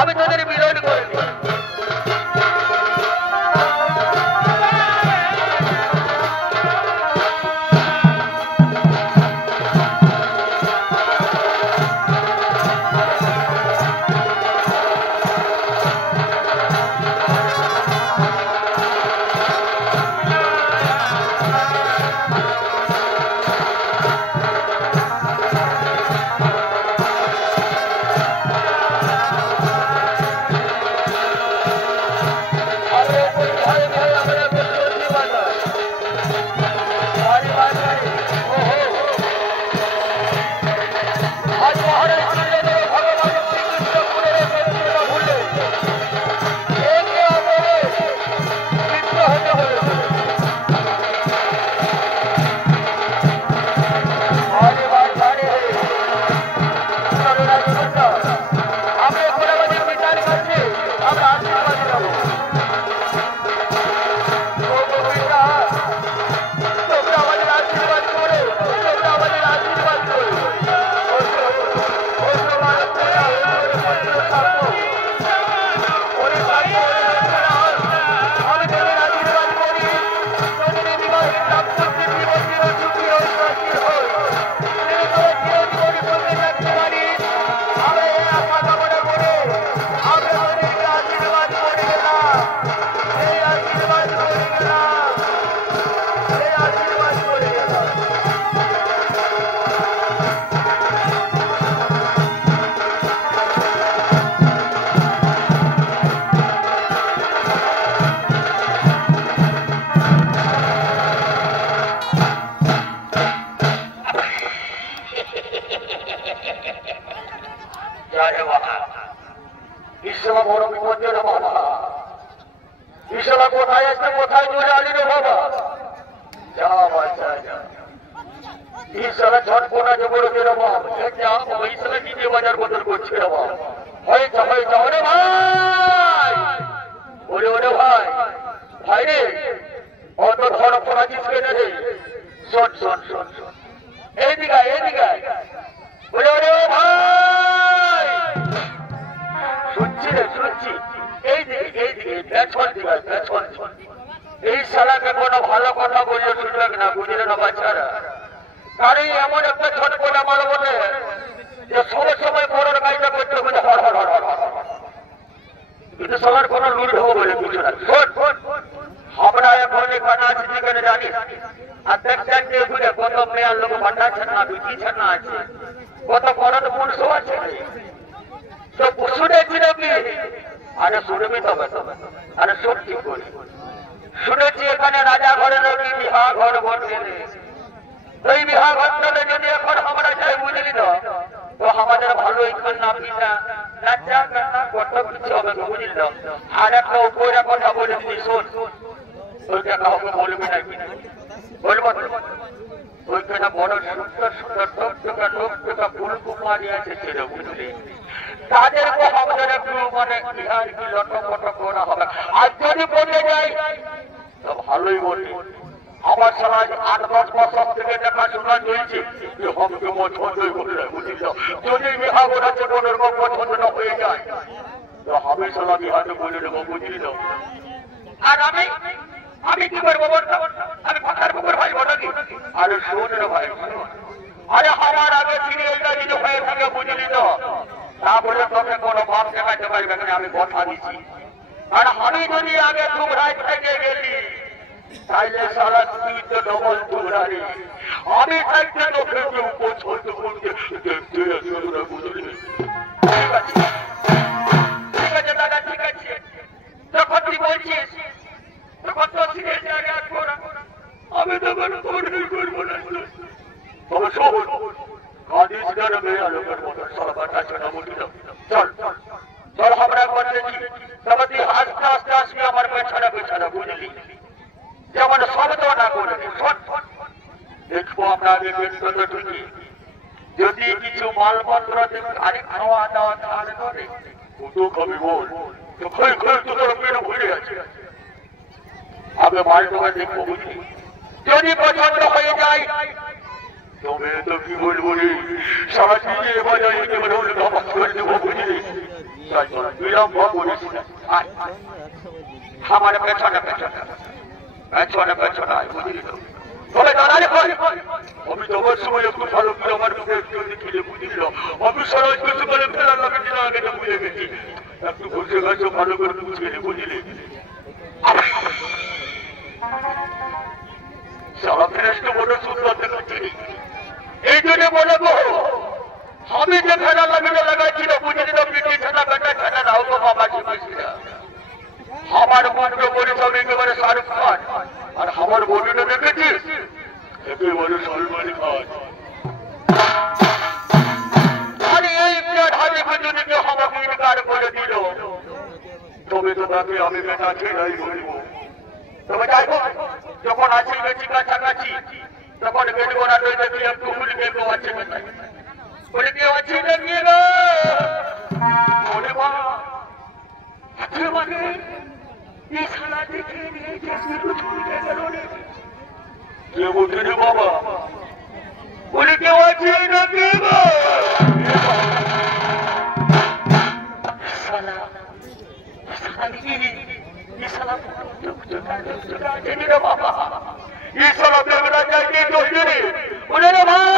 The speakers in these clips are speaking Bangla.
আমি তোদের মিলন করে দিই। বিলম্ব করিস না আমার পেছনে পেছনে পেছনে পেছনে বুঝলি তো তবে দাঁড়ালে আমি তোমার সময় একটু ভালো করে আমার মুখে একটু খেলে বুঝিল আমি সারা কিছু করে ফেলার লাগে দিন আগে বুঝে গেছি একটু বসে গেছো ভালো করে বুঝিয়ে বুঝলি সারা ফেরেস্ট বড় সুন্দর দেখাচ্ছে এই জন্য বলে গো আমি যে ফেরা লাগিয়ে লাগাইছিল বুঝলি না পিঠে ছেনা কাটা ছেনা দাও তো বাবা শিখেছিল আমার মনকে বলিস আমি একেবারে শাহরুখ খান আর আমার বলিটা দেখেছিস একেবারে সলমান খান আরে এই হাতে যদি কেউ আমাকে ইনকার করে দিল তবে তো তাকে আমি বেটা ছেড়াই বলব তবে যাই হোক যখন আছি বেশি কাছাকাছি তখন বেরবো না তুই দেখি একটু হুলকে কেউ আছে বলে কেউ আছে দেখিয়ে গো বলে মা আছে মানে এই শালা দেখে নিয়েছে শুধু ছুটে গেল রে কে বলছে রে বাবা বলে কেউ আছে না কে গো শালা শালা ये साला नहीं रे बाबा ये साला बेगड़ा जाके जो रे बोले रे भाई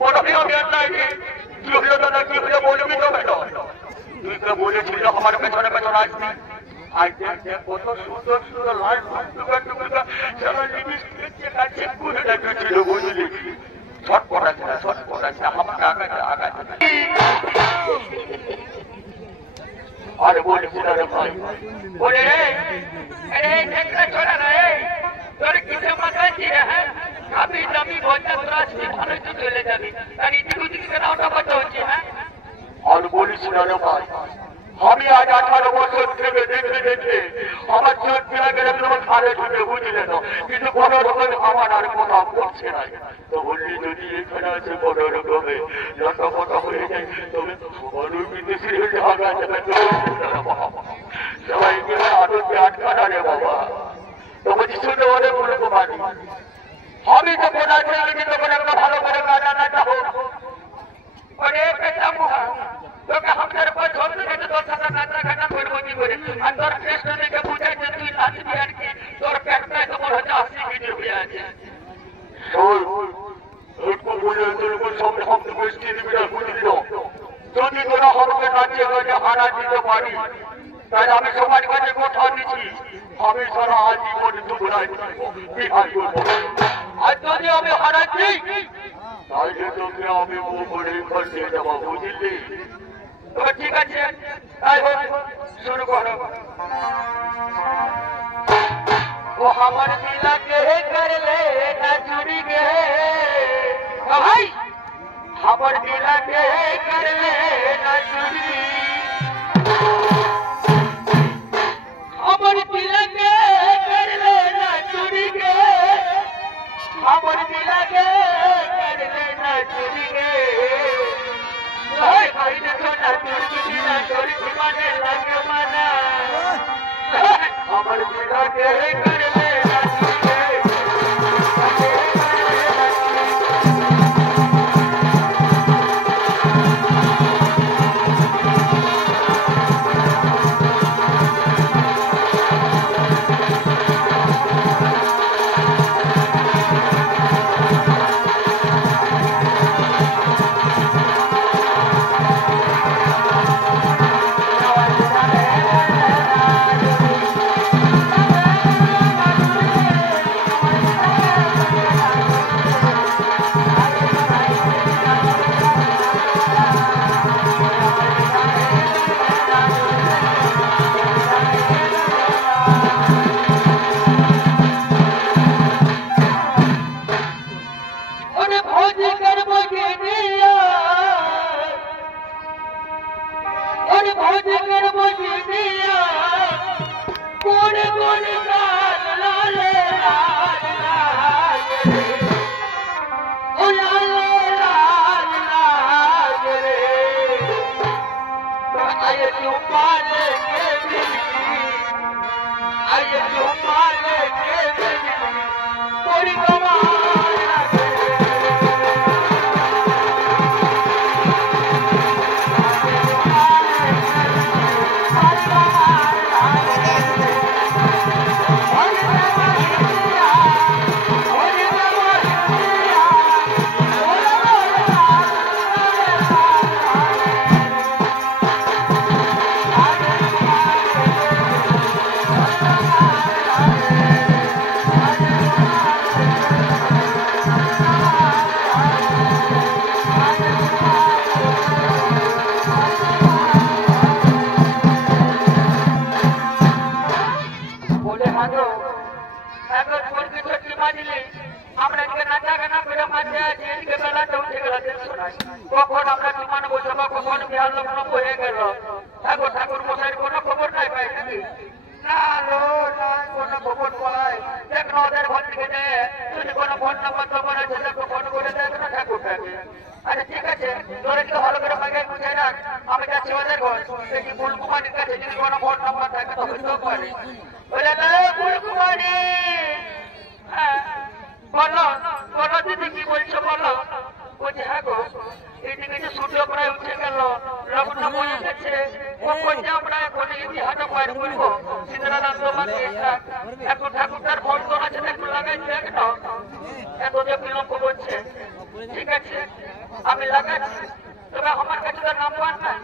बोलो भी हम याद नहीं क्यों हो दादा क्यों हो बोलो भी तो बैठो तू क्या बोले छिलो हमारे पेछने पेछने आज देख कत सुंदर सुंदर लाल टुका टुका साला लिपस्टिक के काचे पूरे लगे छिलो बुझली शॉट पड़ा हम आगा अरे बोले भाई बोले अरे छोड़ा ना তোর কিসে মাথা দিয়ে হ্যাঁ আমি জমি ভোজন রাশি ভালো তো চলে যাবি কারণ ইতিকু দিকে নাওটা কত হচ্ছে হ্যাঁ আর বলিস না রে ভাই আমি আজ 18 বছর থেকে দেখে আমার চোখ ফেলা গেলে তোমার ঘরে ঢুকে বুঝলে না কিন্তু কোনো রকম আমার আর কোথাও পড়ছে না তো বললি যদি এখানে আছে কোনো রকমে লটপটা হয়ে যায় তবে বড় বিদেশি ঢাকা যাবে সবাইকে আদতে আটকানা রে বাবা তো বলছি শুনে অনেক রকম আনি আমি যখন আছে আমি তখন একটা ভালো করে কাটানা চাবো अरे बेटा मुहा तो क्या हम तेरे को छोड़ देंगे तो सारा नाचा गाना कोई बोली बोले अंदर कृष्ण ने के पूछा कि तू लाठी बिहार की तोर पेट में तो मोर 80 की हो गया है ओए उसको बोले तेरे को सब हम तो स्टेज में बोल दियो যদি তোরা হরকে নাচিয়ে গেছে হারা দিতে পারি তাই আমি সমাজ কাজে কথা দিচ্ছি আমি সারা আজীবন দুপুরাই বিহার করব আজ যদি আমি হারাচ্ছি তাহলে তোকে আমি ও করে করতে যাব বুঝলি তো ঠিক আছে তাই হোক শুরু করো ও আমার দিলা কে করলে না চুরি গে ভাই আমার দিলা কে করলে না চুরি আমার দিলা কে করলে না চুরি গে আমার দিলা কে করলে না চুরি গে ভাই দেখো না চুরি না চুরি মানে লাগে মানা আমার দিলা কে করলে না চুরি গে বেলা দেখছো না কখন আমরা জীবনে বসবো কখন বিহার লগ্ন হয়ে গেল ঠাকুর ঠাকুর মশাইয়ের কোনো খবর নাই পাই নাকি না লো না কোনো খবর পাই দেখ না ওদের ঘর থেকে যে যদি কোনো ফোন নাম্বার তোমার আছে দেখো ফোন করে দেখ না ঠাকুরটাকে আচ্ছা ঠিক আছে তোর একটু ভালো করে মাকে বুঝে রাখ আমি যাচ্ছি ওদের ঘর দেখি ফুলকুমারির কাছে যদি কোনো ফোন নাম্বার থাকে তো হইতেও পারে বলে না ফুলকুমারি হ্যাঁ বলো বলো দিদি কি বলছো বলো বলছি হ্যাঁ গো এইদিকে যে সূর্য প্রায় উঠে গেল লগ্ন বয়ে গেছে কখন যে আমরা এখন ইতিহাসে পার করবো সিদ্ধারানন্দ এখন ঠাকুরটার ফোন তো আছে একটু লাগাই দেখ না এত যে বিলম্ব করছে ঠিক আছে আমি লাগাচ্ছি তবে আমার কাছে তো নাম্বার নাই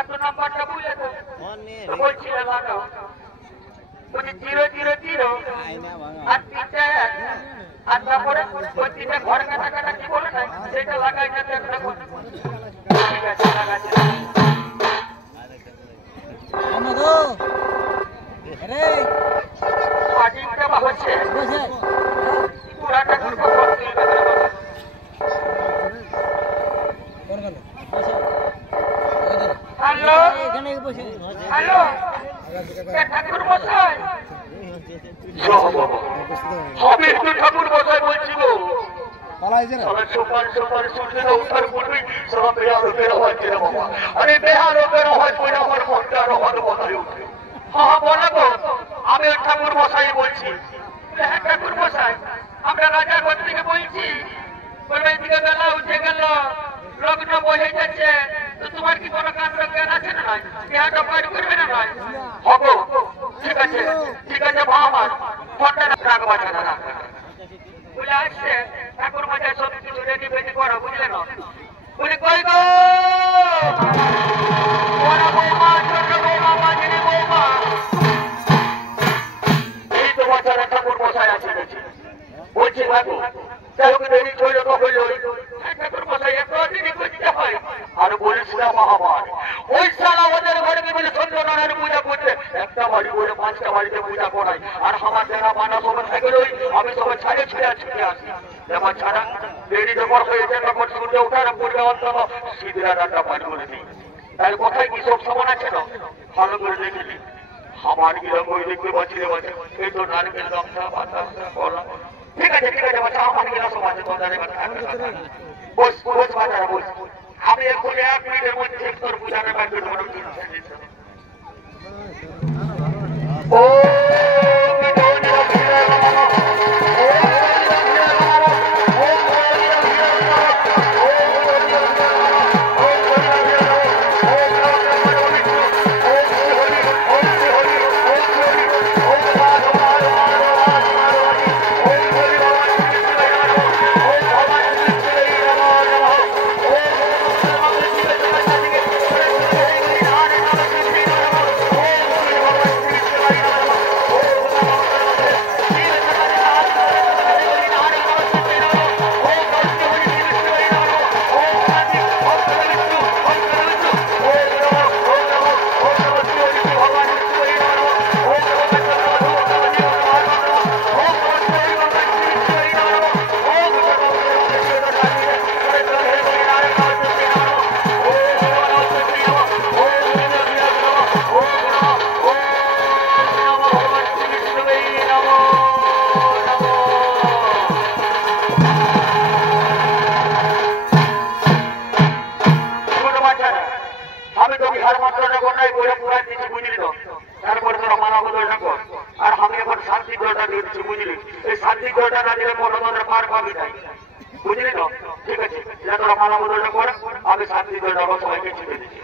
একটু নাম্বারটা বুঝে তো বলছি লাগাও বলছি 000 আর 3 আর তারপরে ওই 3টা ঘর কাটা কি বলে না সেটা লাগাই যাতে একটা ঠিক আছে লাগাচ্ছি আজিটা হচ্ছে পুরাটা হ্যালো হ্যালো ঠাকুর মশাই আমি একটু ঠাকুর মশাই বলছিল আমি ঠাকুর মশাই বলছি হ্যাঁ ঠাকুর মশাই আমরা রাজার ঘর থেকে বলছি দিকে বেলা উঠে গেল লগ্ন বসে যাচ্ছে তো তোমার কি কোনো কাণ্ড জ্ঞান আছে না নয় বিহারটা পার করবে না নয় হবো ঠিক আছে মা আমার ফোনটা রাখবা না বলে আসছে ঠাকুর মশাই সব কিছু রেডি ফেডি করো বুঝলে না বলে কই গো বৌমা ছোট বৌমা মাঝিনী বৌমা এই তো বাচ্চারা ঠাকুর মশাই আছে বলছি বাবু যাই হোক দেরি ছড়ে তো হইল ঠাকুর মশাই এত দেরি করতে হয় আর বলিস না মহামার ওই সালা ওদের ঘরে বলে সত্যনারায়ণ পূজা করতে একটা বাড়ি বলে 5টা বাড়িতে পূজা করাই আর আমার যারা মানা সবার থাকে রই আমি সবাই ছাড়ে ছুটে আসি যেমন ছাড়া দেরি যখন হয়েছে তখন সূর্য ওঠার পূর্বে অন্তত সিদ্ধরা রান্না পান করে দিই তার কোথায় কি সব সমান আছে না ভালো করে দেখেছি আমার গিরম ওই দেখবে বাঁচিয়ে বাঁচে এই তো নারকেল গামছা পাতা কলা ঠিক আছে বাচ্চা আমার গিলা সব আছে বস বাচ্চারা বস আমি এখন 1 মিনিটের মধ্যে তোর পূজাটা বার করে দেবো ও বুঝলি তো ঠিক আছে তোরা মালা বদলটা কর আমি শান্তি করে দেবো সবাইকে ছুটে দিচ্ছি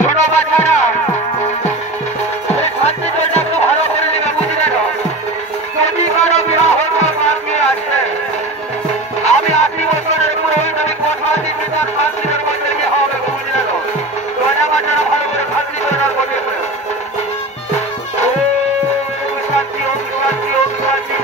শোনো বাচ্চারা এই শান্তি দলটা একটু ভালো করে নেবে বুঝলে তো যদি কারো বিবাহ বাকি আছে আমি 80 বছরের পুরোহিত আমি কথা দিচ্ছি তার শান্তির মধ্যে গিয়ে হবে বুঝলে তো তোরা বাচ্চারা ভালো করে শান্তি দলটার মধ্যে শান্তি ওম শান্তি ওম শান্তি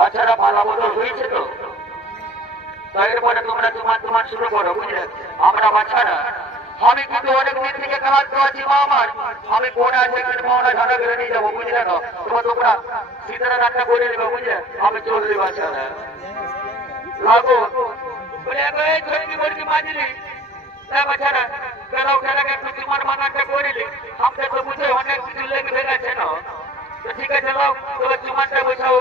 বাচ্চারা ভালো বদল হয়েছে তো এরপরে তোমরা তোমার শুরু করো বুঝলে আমরা বাচ্চারা আমি কিন্তু অনেকদিন থেকে কাজ করেছি মা আমার আমি বোন আছে কিন্তু মা ঝাড়া করে নিয়ে যাবো বুঝলে না তোমরা শীতের রান্না করে নেবে বুঝলে আমি চলছি বাচ্চারা লাগো বলে ছড়কি বড়কি মাজলি বাচ্চারা গেলাও খেলাকে একটু তোমার মানাটা করিলি আমাকে তো বুঝে অনেক কিছু লেগে ভেঙেছে না তো ঠিক আছে লাও তোমার চুমানটা বসাও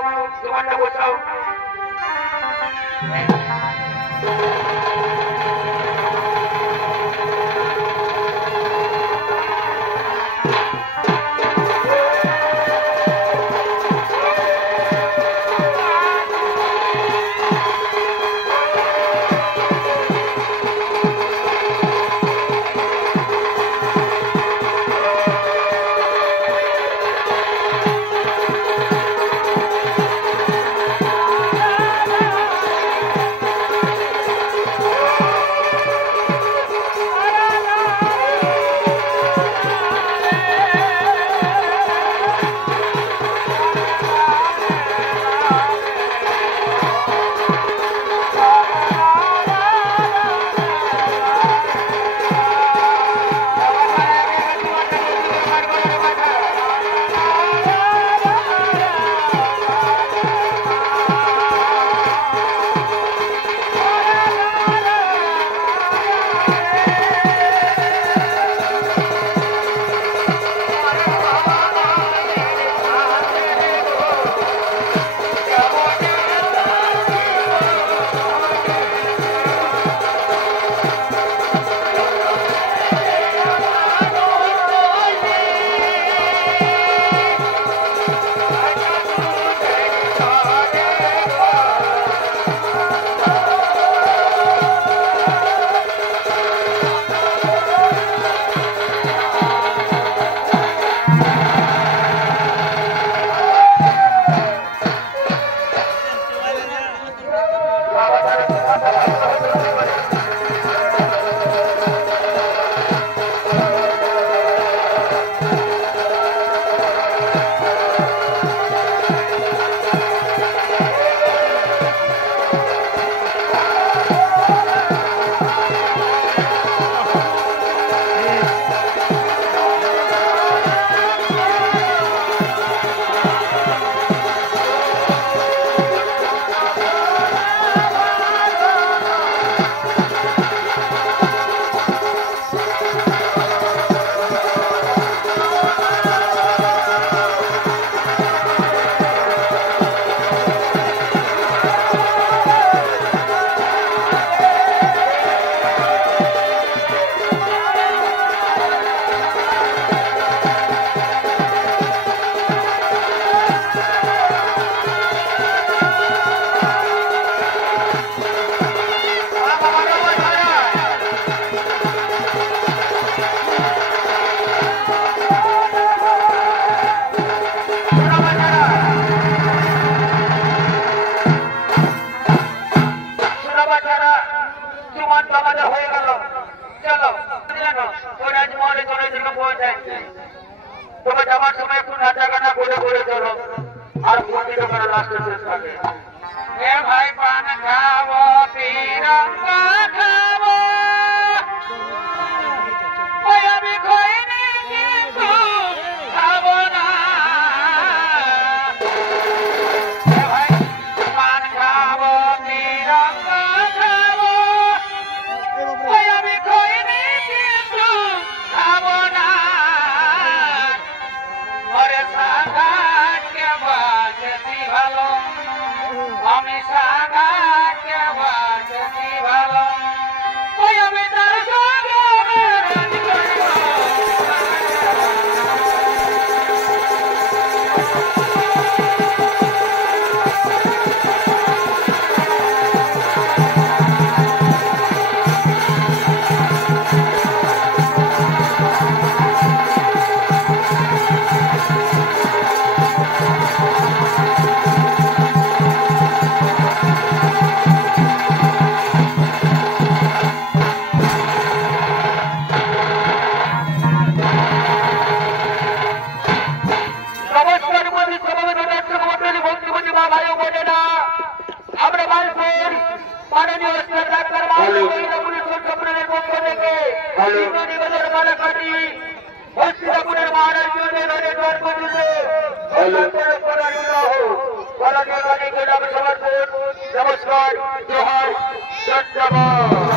তোমার যাবার সময় একটু নাচা গানা করে চলো আর ভর্তি তোমার লাস্টে শেষ থাকে এ ভাই পান খাবো তিরঙ্গা খাবো ওই আমি খইনি কিন্তু খাবো না এ ভাই পান খাবো তিরঙ্গা খাবো ওই আমি খইনি কিন্তু খাবো না ওরে সাগাকে বাজতি ভালো আমি সাগাকে বাজতি ভালো নিবেদন মালাকাটি হস্তিনাপুরের মহারাজ ঘরে ঘর পর্যন্ত সমর্পণ নমস্কার জোহার ধন্যবাদ।